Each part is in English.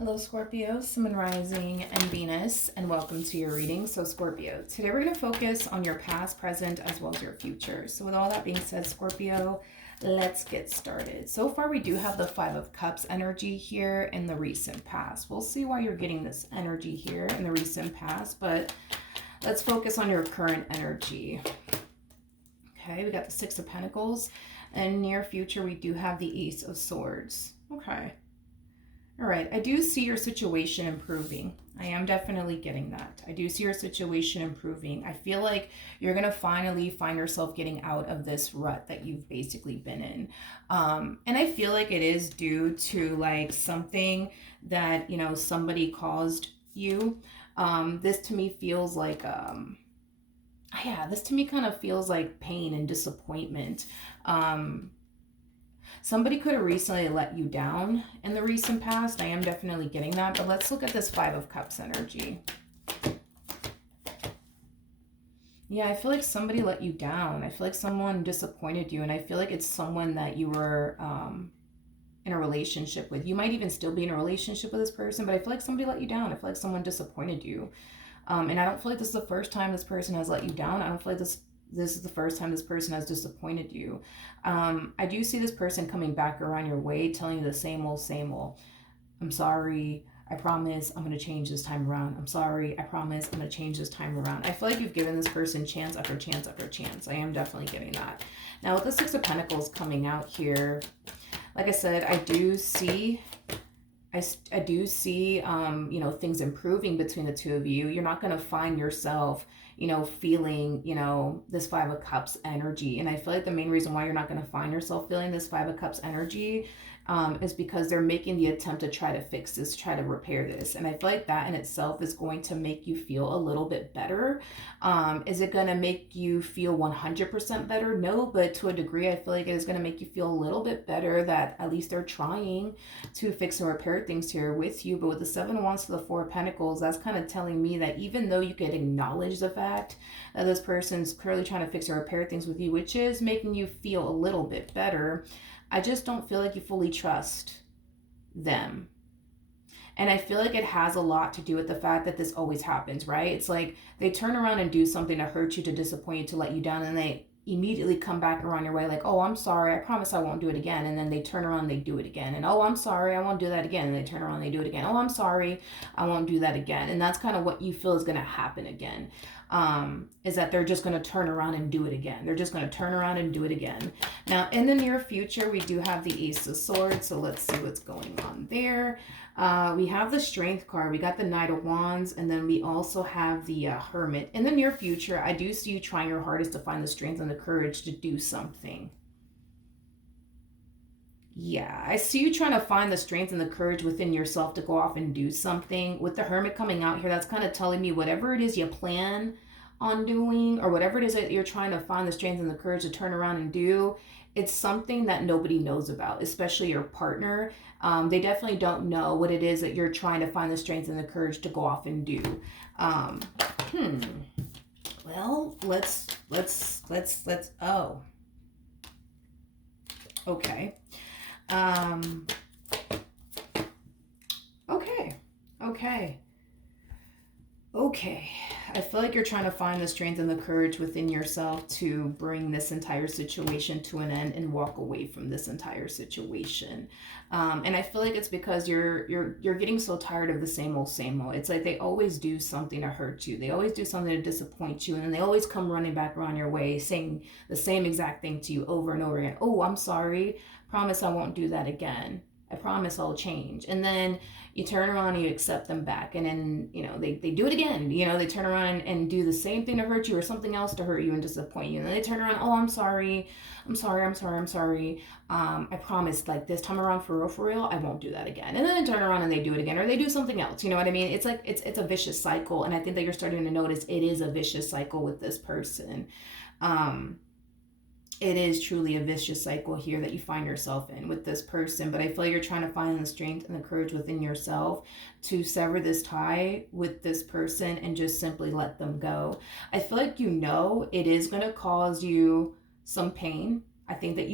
Hello Scorpio, Sun, Moon, Rising, and Venus, and welcome to your reading. So Scorpio, today we're going to focus on your past, present, as well as your future. So with all that being said, Scorpio, let's get started. So far we do have the Five of Cups energy here in the recent past. We'll see why you're getting this energy here in the recent past, but let's focus on your current energy. Okay, we got the Six of Pentacles, and near future we do have the Ace of Swords. Okay. All right, I do see your situation improving. I am definitely getting that. I do see your situation improving. I feel like you're going to finally find yourself getting out of this rut that you've basically been in. And I feel like it is due to like something that, somebody caused you. This to me feels like, this to me kind of feels like pain and disappointment. Somebody could have recently let you down in the recent past. I am definitely getting that. But let's look at this Five of Cups energy. Yeah, I feel like somebody let you down. I feel like someone disappointed you. And I feel like it's someone that you were in a relationship with. You might even still be in a relationship with this person. But I feel like somebody let you down. I feel like someone disappointed you. And I don't feel like this is the first time this person has let you down. I don't feel like this is the first time this person has disappointed you. I do see this person coming back around your way, telling you the same old, same old. I'm sorry. I promise I'm going to change this time around. I'm sorry. I promise I'm going to change this time around. I feel like you've given this person chance after chance after chance. I am definitely getting that. Now with the Six of Pentacles coming out here, like I said, I do see things improving between the two of you. You're not going to find yourself, feeling, this Five of Cups energy. And I feel like the main reason why you're not going to find yourself feeling this Five of Cups energy is because they're making the attempt to try to fix this, try to repair this. And I feel like that in itself is going to make you feel a little bit better. Is it going to make you feel 100% better? No, but to a degree, I feel like it is going to make you feel a little bit better that at least they're trying to fix and repair things here with you. But with the Seven of Wands to the Four of Pentacles, that's kind of telling me that even though you could acknowledge the fact that this person's clearly trying to fix or repair things with you, which is making you feel a little bit better, I just don't feel like you fully trust them. And I feel like it has a lot to do with the fact that this always happens, right? It's like they turn around and do something to hurt you, to disappoint you, to let you down, and they immediately come back around your way like, oh, I'm sorry, I promise I won't do it again. And then they turn around and they do it again. And oh, I'm sorry, I won't do that again. And they turn around and they do it again. Oh, I'm sorry, I won't do that again. And that's kind of what you feel is going to happen again. Is that they're just going to turn around and do it again. They're just going to turn around and do it again. Now, in the near future, we do have the Ace of Swords. So let's see what's going on there. We have the Strength card. We got the Knight of Wands. And then we also have the Hermit. In the near future, I do see you trying your hardest to find the strength and the courage to do something. Yeah, I see you trying to find the strength and the courage within yourself to go off and do something. With the Hermit coming out here, that's kind of telling me whatever it is you plan on doing, or whatever it is that you're trying to find the strength and the courage to turn around and do, it's something that nobody knows about, especially your partner. They definitely don't know what it is that you're trying to find the strength and the courage to go off and do. Well, let's, oh, okay. Okay. I feel like you're trying to find the strength and the courage within yourself to bring this entire situation to an end and walk away from this entire situation. And I feel like it's because you're getting so tired of the same old, same old. It's like they always do something to hurt you. They always do something to disappoint you. And then they always come running back around your way saying the same exact thing to you over and over again. Oh, I'm sorry. Promise I won't do that again. I promise I'll change. And then you turn around and you accept them back. And then, they do it again. They turn around and do the same thing to hurt you or something else to hurt you and disappoint you. And then they turn around, oh, I'm sorry. I promise, like this time around, for real, I won't do that again. And then they turn around and they do it again, or they do something else. You know what I mean? It's like, it's a vicious cycle. And I think that you're starting to notice it is a vicious cycle with this person. It is truly a vicious cycle here that you find yourself in with this person. But I feel like you're trying to find the strength and the courage within yourself to sever this tie with this person and just simply let them go. I feel like it is going to cause you some pain. I think that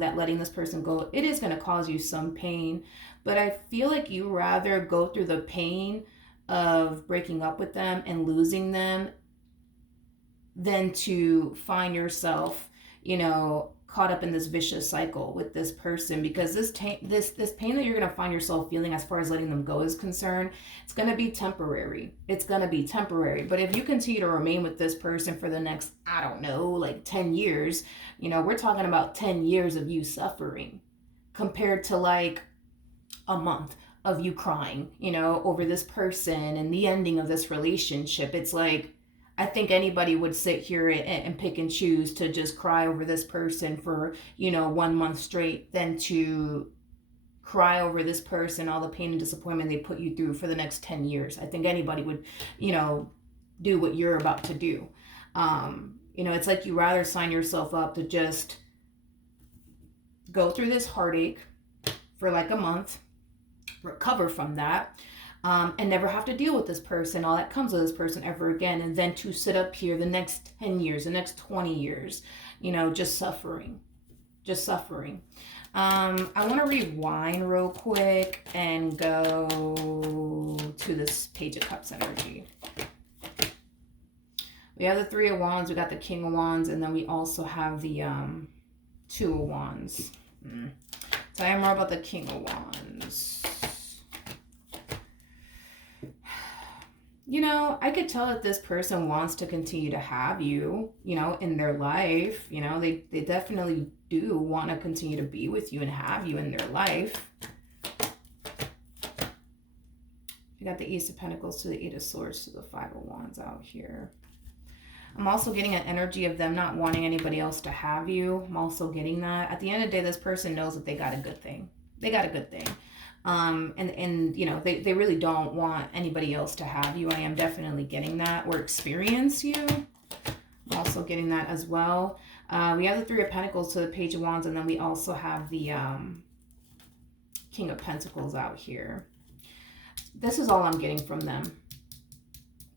that letting this person go, it is going to cause you some pain. But I feel like you rather go through the pain of breaking up with them and losing them than to find yourself, caught up in this vicious cycle with this person, because this pain that you're going to find yourself feeling as far as letting them go is concerned, it's going to be temporary. It's going to be temporary. But if you continue to remain with this person for the next, I don't know, like 10 years, we're talking about 10 years of you suffering compared to like a month of you crying, over this person and the ending of this relationship. It's like, I think anybody would sit here and pick and choose to just cry over this person for, 1 month straight than to cry over this person, all the pain and disappointment they put you through for the next 10 years. I think anybody would, do what you're about to do. It's like you rather sign yourself up to just go through this heartache for like a month, recover from that, and never have to deal with this person, all that comes with this person ever again, and then to sit up here the next 10 years, the next 20 years, just suffering. I want to rewind real quick and go to this Page of Cups energy. We have the Three of Wands, we got the King of Wands, and then we also have the Two of Wands. So I am more about the King of Wands. I could tell that this person wants to continue to have you, in their life. They definitely do want to continue to be with you and have you in their life. You got the Ace of Pentacles to the Eight of Swords to the Five of Wands out here. I'm also getting an energy of them not wanting anybody else to have you. I'm also getting that. At the end of the day, this person knows that they got a good thing. They they really don't want anybody else to have you. I am definitely getting that, or experience you. I'm also getting that as well. We have the Three of Pentacles to the Page of Wands, and then we also have the King of Pentacles out here. This is all I'm getting from them,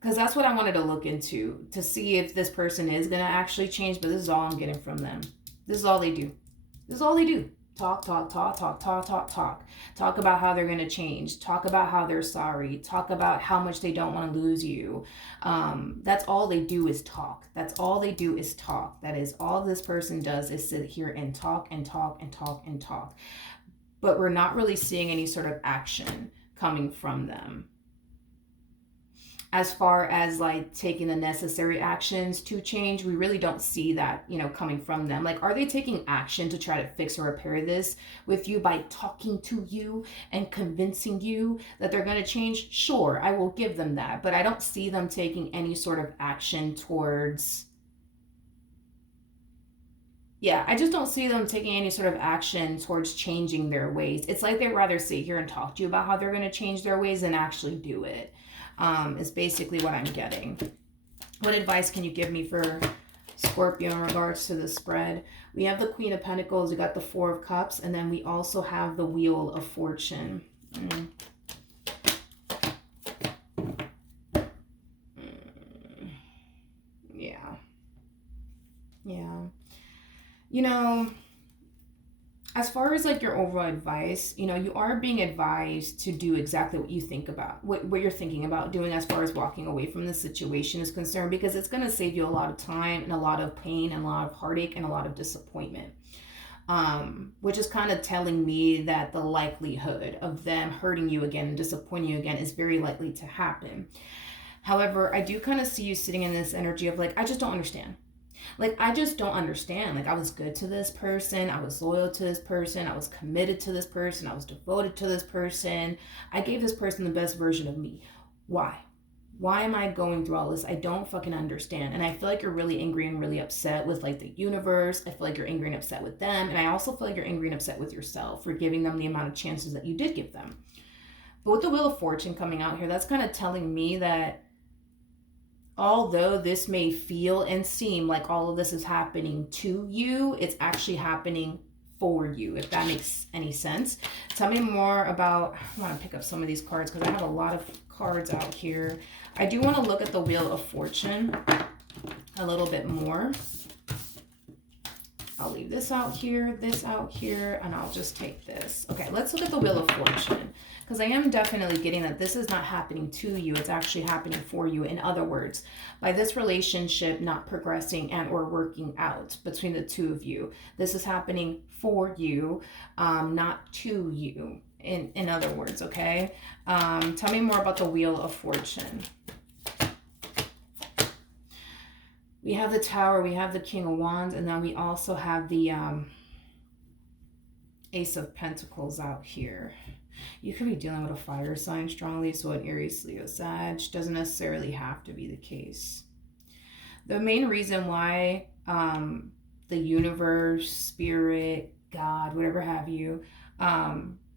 because that's what I wanted to look into, to see if this person is going to actually change. But this is all I'm getting from them. This is all they do. Talk about how they're going to change. Talk about how they're sorry. Talk about how much they don't want to lose you. That's all they do is talk. That is all this person does, is sit here and talk. But we're not really seeing any sort of action coming from them, as far as like taking the necessary actions to change. We really don't see that, coming from them. Like, are they taking action to try to fix or repair this with you by talking to you and convincing you that they're going to change? Sure, I will give them that. But I don't see them taking any sort of action towards... I just don't see them taking any sort of action towards changing their ways. It's like they'd rather sit here and talk to you about how they're going to change their ways than actually do it. Is basically what I'm getting. What advice can you give me for Scorpio in regards to the spread? We have the Queen of Pentacles, we got the Four of Cups, and then we also have the Wheel of Fortune. Yeah. As far as like your overall advice, you are being advised to do exactly what you think about, what you're thinking about doing as far as walking away from the situation is concerned, because it's going to save you a lot of time and a lot of pain and a lot of heartache and a lot of disappointment. Which is kind of telling me that the likelihood of them hurting you again and disappointing you again is very likely to happen. However, I do kind of see you sitting in this energy of like, I just don't understand. Like, I just don't understand. Like, I was good to this person. I was loyal to this person. I was committed to this person. I was devoted to this person. I gave this person the best version of me. Why? Why am I going through all this? I don't fucking understand. And I feel like you're really angry and really upset with like the universe. I feel like you're angry and upset with them. And I also feel like you're angry and upset with yourself for giving them the amount of chances that you did give them. But with the Wheel of Fortune coming out here, that's kind of telling me that although this may feel and seem like all of this is happening to you, it's actually happening for you, if that makes any sense. Tell me more about... I want to pick up some of these cards because I have a lot of cards out here. I do want to look at the Wheel of Fortune a little bit more. I'll leave this out here, and I'll just take this. Okay, let's look at the Wheel of Fortune, because I am definitely getting that this is not happening to you. It's actually happening for you. In other words, by this relationship not progressing and or working out between the two of you, this is happening for you, not to you. In other words, okay? Tell me more about the Wheel of Fortune. We have the Tower, we have the King of Wands, and then we also have the Ace of Pentacles out here. You could be dealing with a fire sign strongly, so an Aries, Leo, Sag. Doesn't necessarily have to be the case. The main reason why the universe, spirit, God, whatever have you,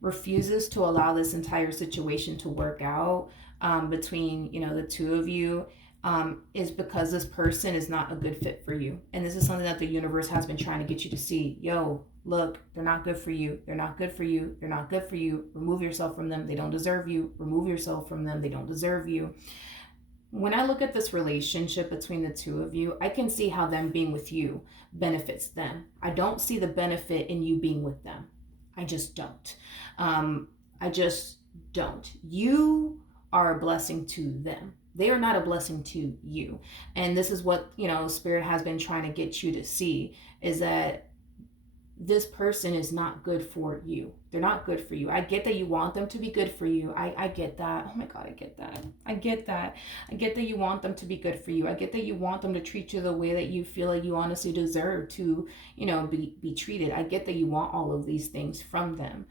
refuses to allow this entire situation to work out between, you know, the two of you, is because this person is not a good fit for you. And this is something that the universe has been trying to get you to see. Yo, look, they're not good for you. They're not good for you. They're not good for you. Remove yourself from them. They don't deserve you. Remove yourself from them. They don't deserve you. When I look at this relationship between the two of you, I can see how them being with you benefits them. I don't see the benefit in you being with them. I just don't. I just don't. You are a blessing to them. They are not a blessing to you. And this is what, you know, Spirit has been trying to get you to see, is that this person is not good for you. They're not good for you. I get that you want them to be good for you. I get that. Oh my God, I get that. I get that. I get that you want them to be good for you. I get that you want them to treat you the way that you feel like you honestly deserve to, you know, be treated. I get that you want all of these things from them.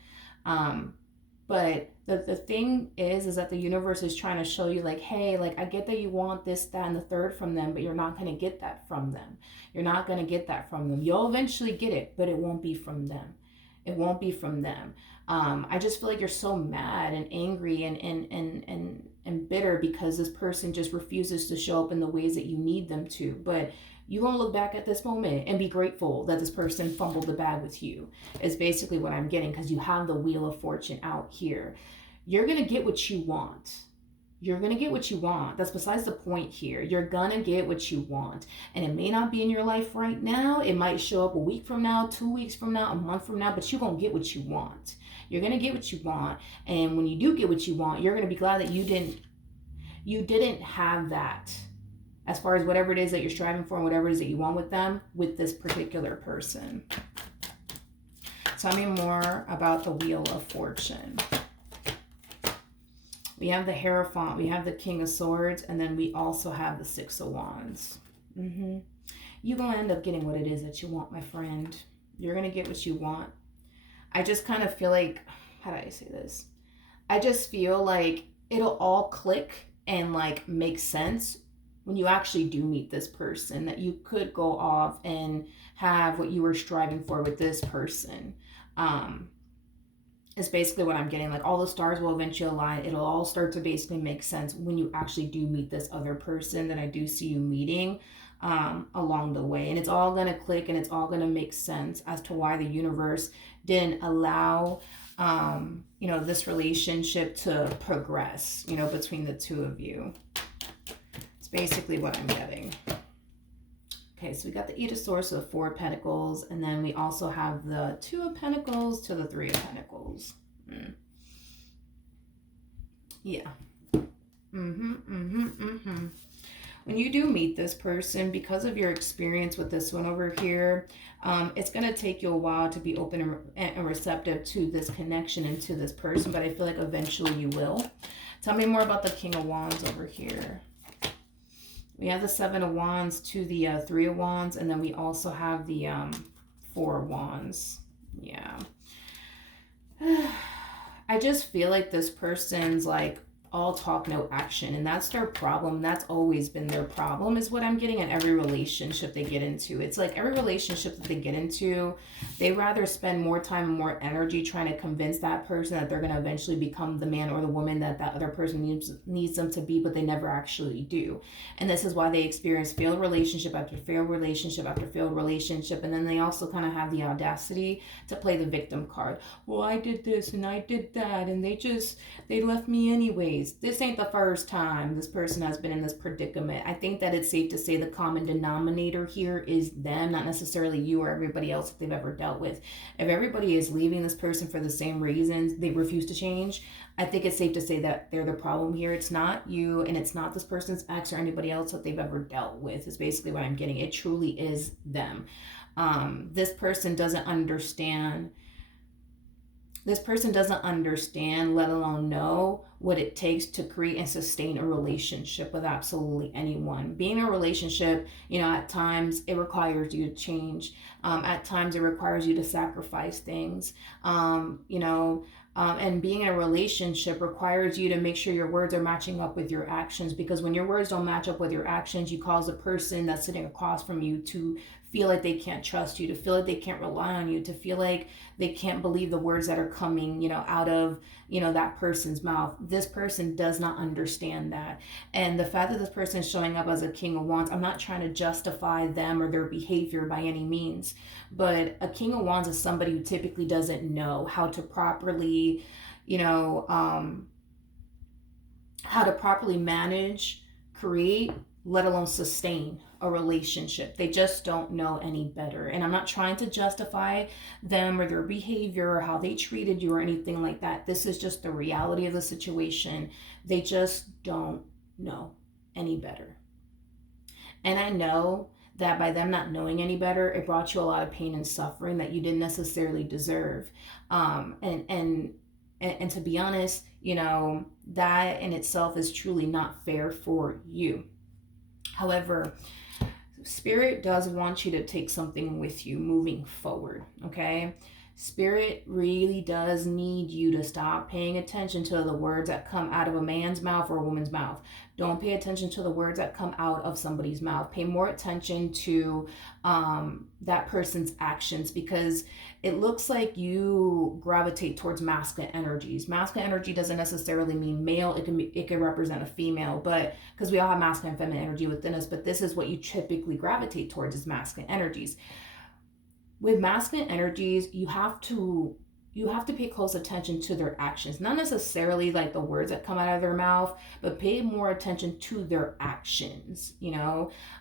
But the thing is that the universe is trying to show you, like, hey, like, I get that you want this, that, and the third from them, but you're not going to get that from them. You're not going to get that from them. You'll eventually get it, but it won't be from them. It won't be from them. I just feel like you're so mad and angry and bitter because this person just refuses to show up in the ways that you need them to. But you're going to look back at this moment and be grateful that this person fumbled the bag with you, is basically what I'm getting, because you have the Wheel of Fortune out here. You're going to get what you want. You're going to get what you want. That's besides the point here. You're going to get what you want. And it may not be in your life right now. It might show up a week from now, 2 weeks from now, a month from now, but you're going to get what you want. You're going to get what you want. And when you do get what you want, you're going to be glad that you didn't have that, as far as whatever it is that you're striving for and whatever it is that you want with them, with this particular person. Tell me more about the Wheel of Fortune. We have the Hierophant, we have the King of Swords, and then we also have the Six of Wands. You're going to end up getting what it is that you want, my friend. You're going to get what you want. I just kind of feel like, how do I say this? I just feel like it'll all click and like make sense when you actually do meet this person, that you could go off and have what you were striving for with this person. Is basically what I'm getting. Like, all the stars will eventually align. It'll all start to basically make sense when you actually do meet this other person that I do see you meeting along the way. And it's all going to click and it's all going to make sense as to why the universe didn't allow you know, this relationship to progress, you know, between the two of you. It's basically what I'm getting. Okay, so we got the Eight of Swords, so the Four of Pentacles, and then we also have the Two of Pentacles to the Three of Pentacles. Yeah. When you do meet this person, because of your experience with this one over here, it's going to take you a while to be open and receptive to this connection and to this person, but I feel like eventually you will. Tell me more about the King of Wands over here. We have the Seven of Wands to the Three of Wands, and then we also have the Four of Wands. Yeah. I just feel like this person's like all talk, no action, and that's their problem. That's always been their problem, is what I'm getting in every relationship they get into. It's like every relationship that they get into, they rather spend more time and more energy trying to convince that person that they're going to eventually become the man or the woman that that other person needs them to be, but they never actually do. And this is why they experience failed relationship after failed relationship after failed relationship. And then they also kind of have the audacity to play the victim card. Well, I did this and I did that, and they left me anyway. case. This ain't the first time this person has been in this predicament. I think that it's safe to say the common denominator here is them, not necessarily you or everybody else that they've ever dealt with. If everybody is leaving this person for the same reasons, they refuse to change, I think it's safe to say that they're the problem here. It's not you, and it's not this person's ex or anybody else that they've ever dealt with, is basically what I'm getting. It truly is them. This person doesn't understand. This person doesn't understand, let alone know what it takes to create and sustain a relationship with absolutely anyone. Being in a relationship, at times it requires you to change. At times it requires you to sacrifice things. And being in a relationship requires you to make sure your words are matching up with your actions, because when your words don't match up with your actions, you cause the person that's sitting across from you to feel like they can't trust you, to feel like they can't rely on you, to feel like they can't believe the words that are coming, out of, that person's mouth. This person does not understand that. And the fact that this person is showing up as a king of wands, I'm not trying to justify them or their behavior by any means, but a king of wands is somebody who typically doesn't know how to properly, how to properly manage, create, let alone sustain a relationship. They just don't know any better. And I'm not trying to justify them or their behavior or how they treated you or anything like that. This is just the reality of the situation. They just don't know any better. And I know that by them not knowing any better, it brought you a lot of pain and suffering that you didn't necessarily deserve. And to be honest, that in itself is truly not fair for you. However, Spirit does want you to take something with you moving forward, okay? Spirit really does need you to stop paying attention to the words that come out of a man's mouth or a woman's mouth. Don't pay attention to the words that come out of somebody's mouth. Pay more attention to that person's actions, because it looks like you gravitate towards masculine energies. Masculine energy doesn't necessarily mean male. It can represent a female, but because we all have masculine and feminine energy within us, but this is what you typically gravitate towards, is masculine energies. With masculine energies, you have to pay close attention to their actions, not necessarily like the words that come out of their mouth, but pay more attention to their actions,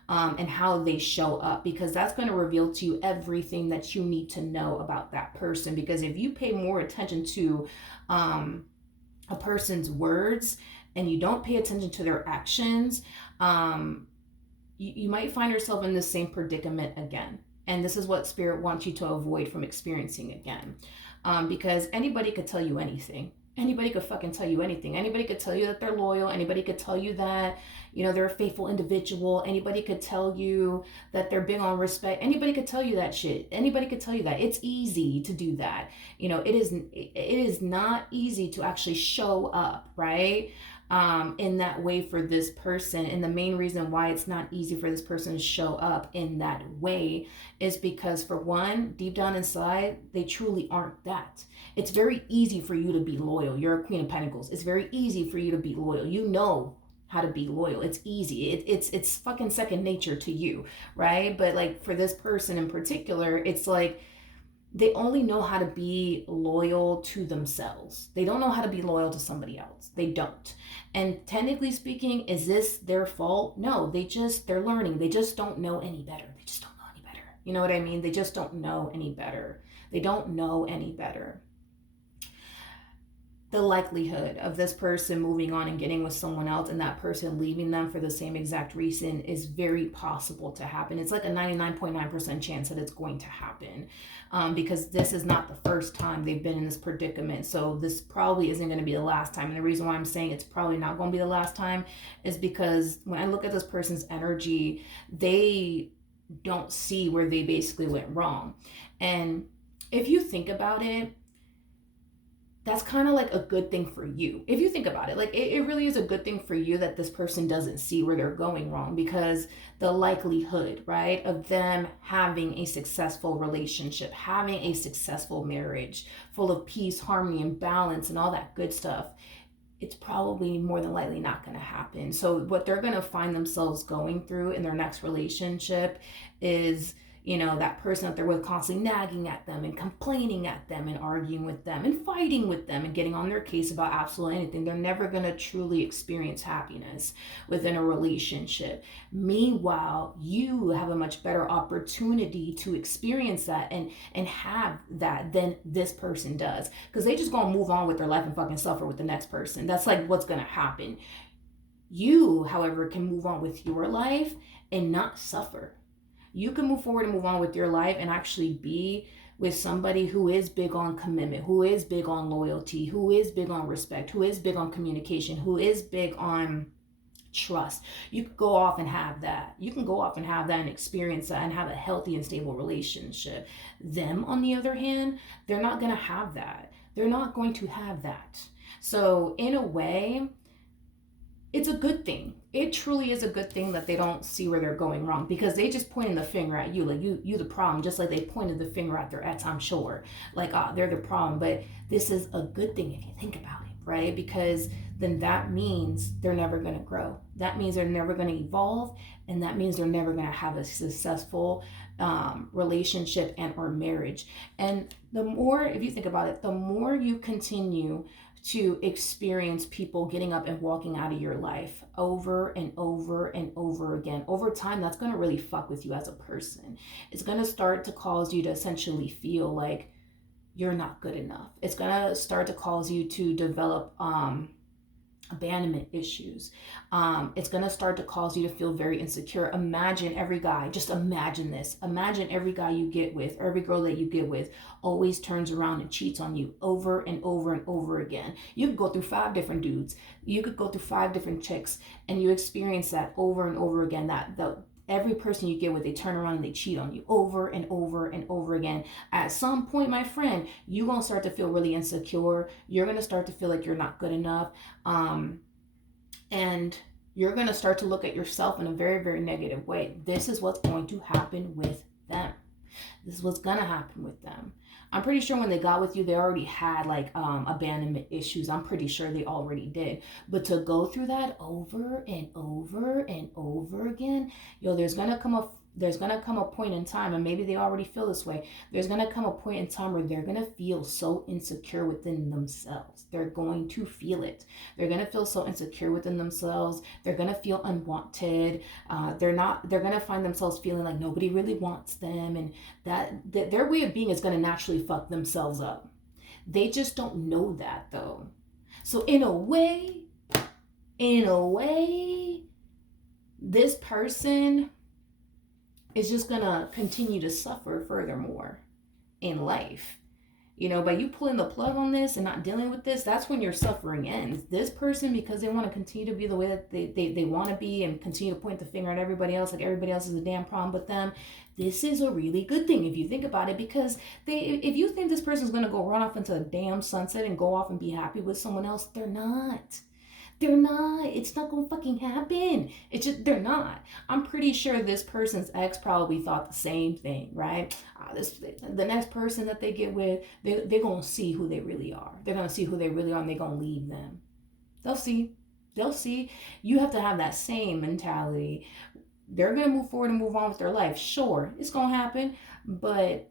and how they show up, because that's going to reveal to you everything that you need to know about that person. Because if you pay more attention to a person's words and you don't pay attention to their actions, you might find yourself in the same predicament again. And this is what Spirit wants you to avoid from experiencing again. Because anybody could tell you anything. Anybody could fucking tell you anything. Anybody could tell you that they're loyal. Anybody could tell you that, they're a faithful individual. Anybody could tell you that they're big on respect. Anybody could tell you that shit. Anybody could tell you that. It's easy to do that. It is not easy to actually show up, right? In that way for this person. And the main reason why it's not easy for this person to show up in that way is because, for one, deep down inside, they truly aren't that. It's very easy for you to be loyal. You're a Queen of Pentacles. It's very easy for you to be loyal. You know how to be loyal. It's easy. It's fucking second nature to you, right? But like for this person in particular, it's like they only know how to be loyal to themselves. They don't know how to be loyal to somebody else. They don't. And technically speaking, is this their fault? No, they're learning. They just don't know any better. They just don't know any better. You know what I mean? They just don't know any better. They don't know any better. The likelihood of this person moving on and getting with someone else and that person leaving them for the same exact reason is very possible to happen. It's like a 99.9% chance that it's going to happen, because this is not the first time they've been in this predicament. So this probably isn't going to be the last time. And the reason why I'm saying it's probably not going to be the last time is because when I look at this person's energy, they don't see where they basically went wrong. And if you think about it, that's kind of like a good thing for you. If you think about it, like it really is a good thing for you that this person doesn't see where they're going wrong, because the likelihood, right, of them having a successful relationship, having a successful marriage full of peace, harmony, and balance and all that good stuff, it's probably more than likely not going to happen. So what they're going to find themselves going through in their next relationship is, that person that they're with constantly nagging at them and complaining at them and arguing with them and fighting with them and getting on their case about absolutely anything. They're never going to truly experience happiness within a relationship. Meanwhile, you have a much better opportunity to experience that and have that than this person does, because they just gonna move on with their life and fucking suffer with the next person. That's like what's gonna happen. You, however, can move on with your life and not suffer. You can move forward and move on with your life and actually be with somebody who is big on commitment, who is big on loyalty, who is big on respect, who is big on communication, who is big on trust. You could go off and have that. You can go off and have that and experience that and have a healthy and stable relationship. Them, on the other hand, they're not going to have that. They're not going to have that. So in a way, it's a good thing. It truly is a good thing that they don't see where they're going wrong, because they just pointing the finger at you, like you the problem, just like they pointed the finger at their ex, I'm sure. Like, they're the problem. But this is a good thing if you think about it, right? Because then that means they're never going to grow. That means they're never going to evolve, and that means they're never going to have a successful relationship and or marriage. And the more, if you think about it, the more you continue to experience people getting up and walking out of your life over and over and over again, over time, that's going to really fuck with you as a person. It's going to start to cause you to essentially feel like you're not good enough. It's going to start to cause you to develop abandonment issues. It's going to start to cause you to feel very insecure. Imagine every guy, just imagine this. Imagine every guy you get with, or every girl that you get with, always turns around and cheats on you over and over and over again. You could go through 5 different dudes. You could go through 5 different chicks, and you experience that over and over again. Every person you get with, they turn around and they cheat on you over and over and over again. At some point, my friend, you're going to start to feel really insecure. You're going to start to feel like you're not good enough. And you're going to start to look at yourself in a very, very negative way. This is what's going to happen with them. This is what's going to happen with them. I'm pretty sure when they got with you, they already had like abandonment issues. I'm pretty sure they already did. But to go through that over and over and over again, there's gonna come a point in time, and maybe they already feel this way. There's gonna come a point in time where they're gonna feel so insecure within themselves. They're going to feel it. They're gonna feel so insecure within themselves. They're gonna feel unwanted. They're gonna find themselves feeling like nobody really wants them, and that their way of being is gonna naturally fuck themselves up. They just don't know that though. So in a way, this person is just gonna continue to suffer furthermore in life. By you pulling the plug on this and not dealing with this, that's when your suffering ends. This person, because they want to continue to be the way that they want to be and continue to point the finger at everybody else, like everybody else is a damn problem but them, this is a really good thing if you think about it, because if you think this person's going to go run off into a damn sunset and go off and be happy with someone else, they're not. They're not. It's not gonna fucking happen. It's just, they're not. I'm pretty sure this person's ex probably thought the same thing, right? The next person that they get with, they're gonna see who they really are. They're gonna see who they really are, and they're gonna leave them. They'll see. You have to have that same mentality. They're gonna move forward and move on with their life. Sure, it's gonna happen, but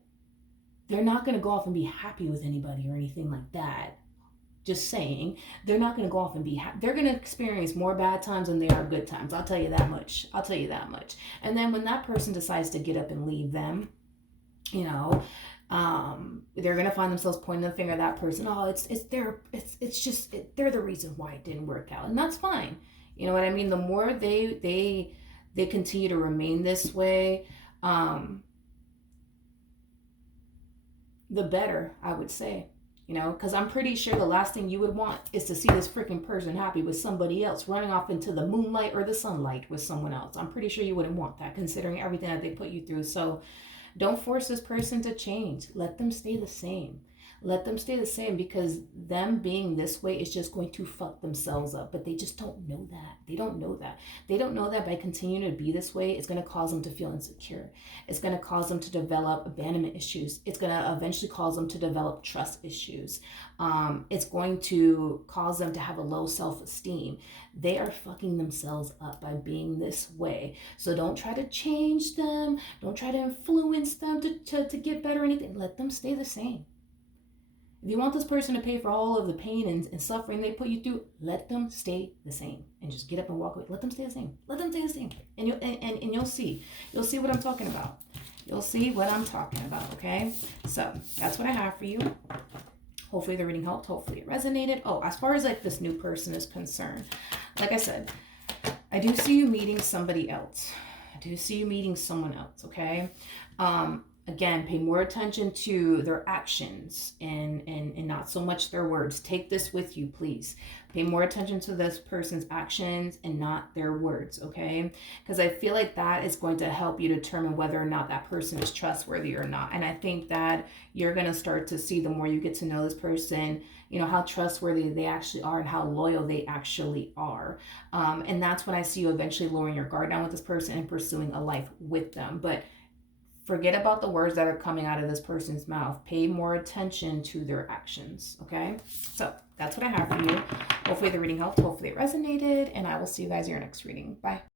they're not gonna go off and be happy with anybody or anything like that. Just saying, they're not going to go off and be happy. They're going to experience more bad times than they are good times. I'll tell you that much. And then when that person decides to get up and leave them, they're going to find themselves pointing the finger at that person. Oh, they're the reason why it didn't work out. And that's fine. You know what I mean? The more they continue to remain this way, the better, I would say. Because I'm pretty sure the last thing you would want is to see this freaking person happy with somebody else, running off into the moonlight or the sunlight with someone else. I'm pretty sure you wouldn't want that, considering everything that they put you through. So don't force this person to change. Let them stay the same. Let them stay the same, because them being this way is just going to fuck themselves up. But they just don't know that. They don't know that. They don't know that by continuing to be this way, it's going to cause them to feel insecure. It's going to cause them to develop abandonment issues. It's going to eventually cause them to develop trust issues. It's going to cause them to have a low self-esteem. They are fucking themselves up by being this way. So don't try to change them. Don't try to influence them to get better or anything. Let them stay the same. If you want this person to pay for all of the pain and suffering they put you through, let them stay the same, and just get up and walk away. Let them stay the same. Let them stay the same. And you'll see. You'll see what I'm talking about. You'll see what I'm talking about, okay? So that's what I have for you. Hopefully the reading helped. Hopefully it resonated. Oh, as far as like this new person is concerned, like I said, I do see you meeting somebody else. I do see you meeting someone else, okay? Again, pay more attention to their actions and not so much their words. Take this with you, please. Pay more attention to this person's actions and not their words, okay? Because I feel like that is going to help you determine whether or not that person is trustworthy or not. And I think that you're going to start to see, the more you get to know this person, you know, how trustworthy they actually are and how loyal they actually are. And that's when I see you eventually lowering your guard down with this person and pursuing a life with them. But forget about the words that are coming out of this person's mouth. Pay more attention to their actions, okay? So that's what I have for you. Hopefully the reading helped. Hopefully it resonated. And I will see you guys in your next reading. Bye.